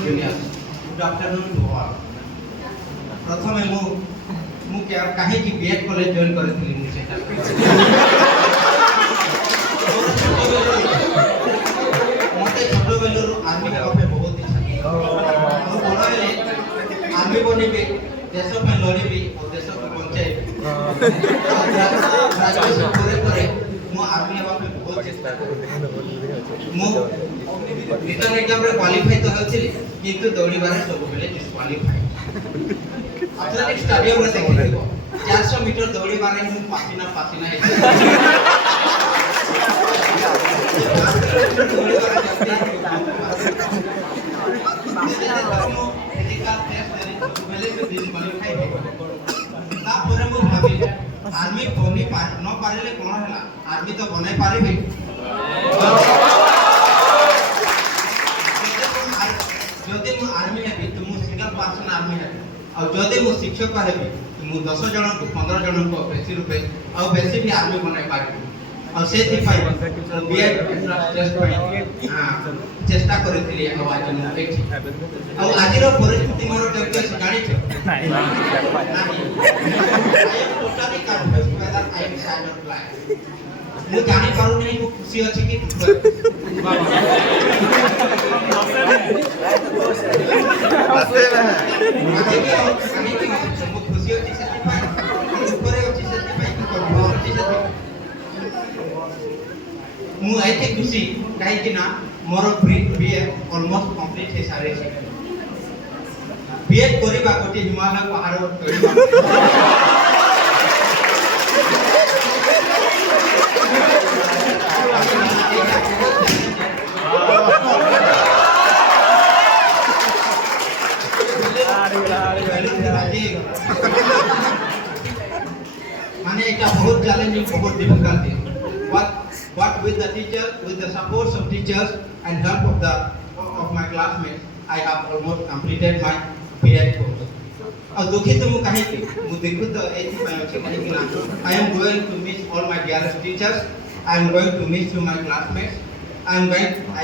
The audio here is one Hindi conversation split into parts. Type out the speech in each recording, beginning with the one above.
junior. Good afternoon to all. प्रथमे मु क्या काहे कि बीएड कॉलेज जॉइन करथिली मु सेटा मते छोटो बेलरू आर्मी हेबा पे बहुत इच्छा मु बड़ा बेले आर्मी बनिबे देश पे लड़िबी और देश को बचाइबी ग्रेजुएशन करे मु आर्मी हेबा पे बहुत चेष्टा मु रिटर्न एग्जाम रे क्वालिफाई तो होछि किंतु दौड़ीबारे सब बेले डिस्क्वालिफाई एथलेटिक स्टेडियम में देखिबो 400 मीटर दौड़ी बारे मु पासिना हे आर्मी बनी न पारिले कोन हला आर्मी तो बनै पारिबे जदि मु आर्मी हेबी तो मु सिंगल पर्सन आर्मी हेबी और जदि मु शिक्षक हेबी तो मु 10 जन को 15 जन को बेसी रुपए और बेसी भी आर्मी बनै पारिबे और से थी पाई बीएड टेस्ट पाई हां चेष्टा करथिली आवाज न एक और आजिर परिस्थिति मोर केते जानि छ नहीं totally confuse whether I am side of life मु जानि पारु नहीं को खुशी अछि कि खुशी अछि से पाई ऊपर अछि से पाई कि कन्फ्यूज अछि से मु आइते खुशी काहे कि ना मोर बीए ऑलमोस्ट कंप्लीट हे सारे छै बीएड करिबा कोटी हिमालय पहाड़ करिबा माने এটা बहुत चैलेंजिंग बहुत डिफिकल्ट है but with the teacher with the support of teachers and help of my classmates I have almost completed my BEd course और दुखी तो मु काहे कि मु देखु तो एथि पाइ अछि काहे कि ना I am going to miss all my dearest teachers I am going to miss you my classmates I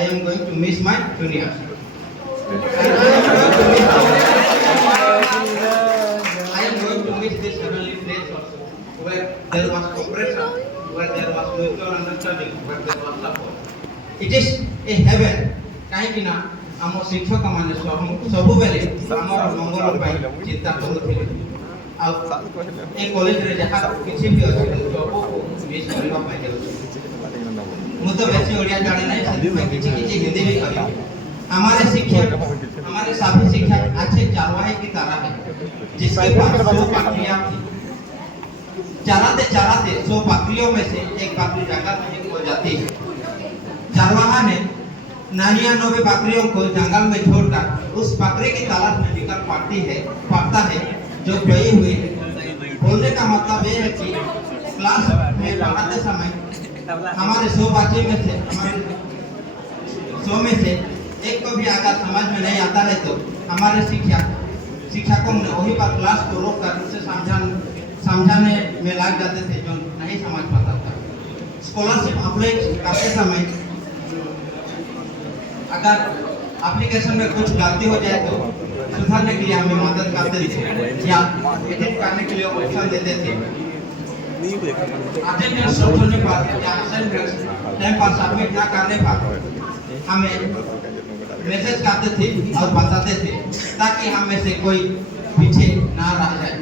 am going to miss my juniors I am going to miss this heavenly place also where there was cooperation where there was mutual understanding where there was support it is a heaven काहे कि ना हम शिक्षक माने सब बेले हमर मंगल पाई चिंता करथिले आ ए कॉलेज रे जहा किछि भी अछि सब को मिस करबा पाई जाउ मु तो बेसी ओडिया जाने नहीं सदी में किछि हिंदी भी करी हमारे शिक्षक हमारे साथी शिक्षक अच्छे चारवाहे की तरह है जिसके पास 100 बकरियां थी चराते 100 बकरियों में से एक बकरी जंगल में खो जाती है चारवाहा ने 99 बकरियों को जंगल में छोड़कर उस बकरी की तलाश में निकल पड़ता है जो खोई हुई है बोलने का मतलब ये है कि क्लास में पढ़ाते समय हमारे 100 बच्चे में से हमारे 100 में से एक को भी अगर समझ में नहीं आता है तो हमारे शिक्षकों ने वही पर क्लास को रोककर उसे समझाने में लग जाते थे जो नहीं समझ पाता था स्कॉलरशिप अप्लाई करते समय अगर एप्लीकेशन में कुछ गलती हो जाए तो सुधारने के लिए हमें मदद करते थे या एडिट करने के लिए ऑप्शन देते थे अटेंडेंस होने पर या असाइनमेंट टाइम पर सबमिट ना करने पर हमें मैसेज करते थे और बताते थे ताकि हम में से कोई पीछे ना रह जाए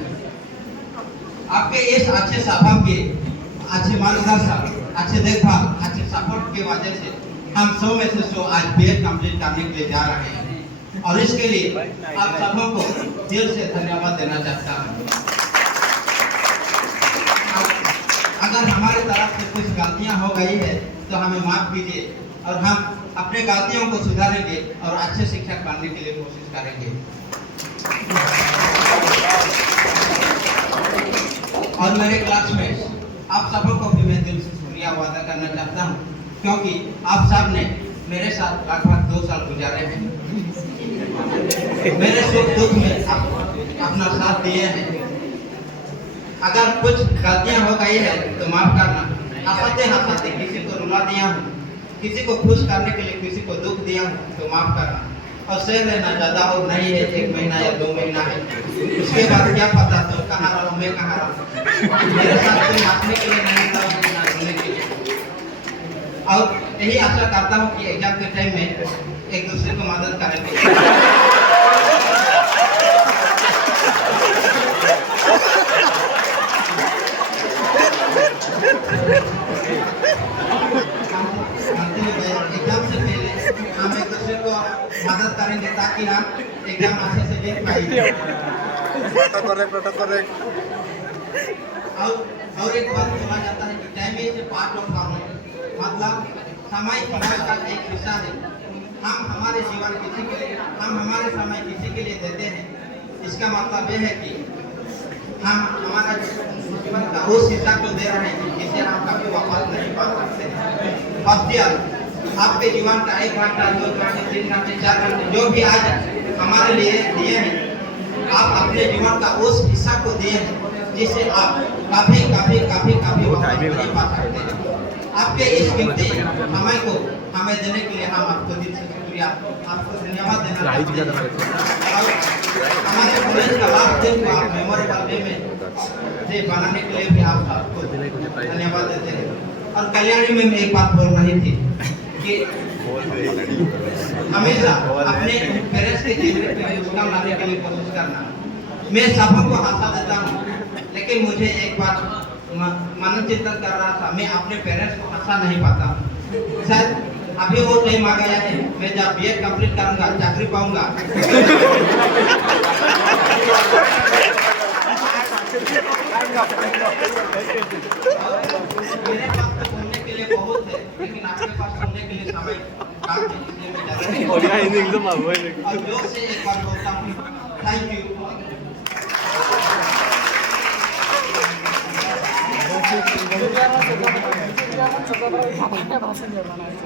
आपके इस अच्छे स्वभाव के अच्छे मार्गदर्शन अच्छे देखभाल अच्छे सपोर्ट की वजह से हम 100 में से 100 आज बीएड कंप्लीट करने के लिए जा रहे हैं और इसके लिए आप सबों को दिल से धन्यवाद देना चाहता हूं अगर हमारी तरफ से कुछ गलतियां हो गई है तो हमें माफ कीजिए और हम अपने गलतियों को सुधारेंगे और अच्छे शिक्षक बनने के लिए कोशिश करेंगे और मेरे क्लासमेट्स आप सबों को भी मैं दिल से शुक्रिया अदा करना चाहता हूं क्योंकि आप सब ने मेरे साथ लगभग 2 साल गुजारे हैं मेरे सुख दुख में अपना साथ दिए हैं अगर कुछ गलतियां हो गई है तो माफ करना हंसते किसी को रुला दिया हूं किसी को खुश करने के लिए किसी को दुख दिया हूं तो माफ करना और सह लेना, ज्यादा और नहीं है, 1 महीना या 2 महीना है। उसके बाद क्या पता तुम कहाँ रहो, मैं कहाँ रहूं। मेरे साथ तुम नाचने के लिए नहीं रहो, नाचने के लिए। और यही आशा करता हूँ कि एग्जाम के टाइम में एक दूसरे को मदद करेंगे। एग्जाम से पहले हम एक दूसरे को मदद करेंगे ताकि हम एग्जाम अच्छे से दे पाएंगे। और एक बात बोला जाता है कि time is part of form, मतलब समय पढ़ाई का एक हिस्सा है। हम हमारे जीवन किसी के लिए, हम हमारे समय किसी के लिए देते हैं। इसका मतलब यह है कि हम हमारा जीवन का उस हिस्सा को दे रहे हैं जिसे हम कभी वापस नहीं पा सकते। आपके जीवन का 1 घंटा, 2 घंटे, 3 घंटे, 4 घंटे जो भी आज हमारे लिए दिए हैं, आप अपने जीवन का उस हिस्सा को दिए हैं जिसे आप कभी कभी कभी कभी वापस नहीं पा सकते। आपके इस कीमती समय को हमें देने के लिए हम आपको दिल से शुक्रिया, आपको धन्यवाद देना चाहते हैं। हमारे कॉलेज का लास्ट दिन को आप मेमोरेबल डे में डे बनाने के लिए भी आप सबको धन्यवाद देते हैं। और कल्याणी में एक बात बोल रही थी कि हमेशा अपने पेरेंट्स के चेहरे पे मुस्कान लाने के लिए कोशिश करना। मैं सबको हंसा देता हूँ, लेकिन मुझे एक बार मन चिंतन कर रहा था, मैं अपने पेरेंट्स को हंसा नहीं पाता। शायद अभी वो टाइम आ गया है, मैं जब बीएड कंप्लीट करूंगा, चाकरी पाऊंगा, मेरे पास तो बोलने के लिए बहुत है, लेकिन आपके पास सुनने के लिए समय कम है, इसलिए मैं ज्यादा और जोर से एक बार बोलता हूँ, थैंक यू।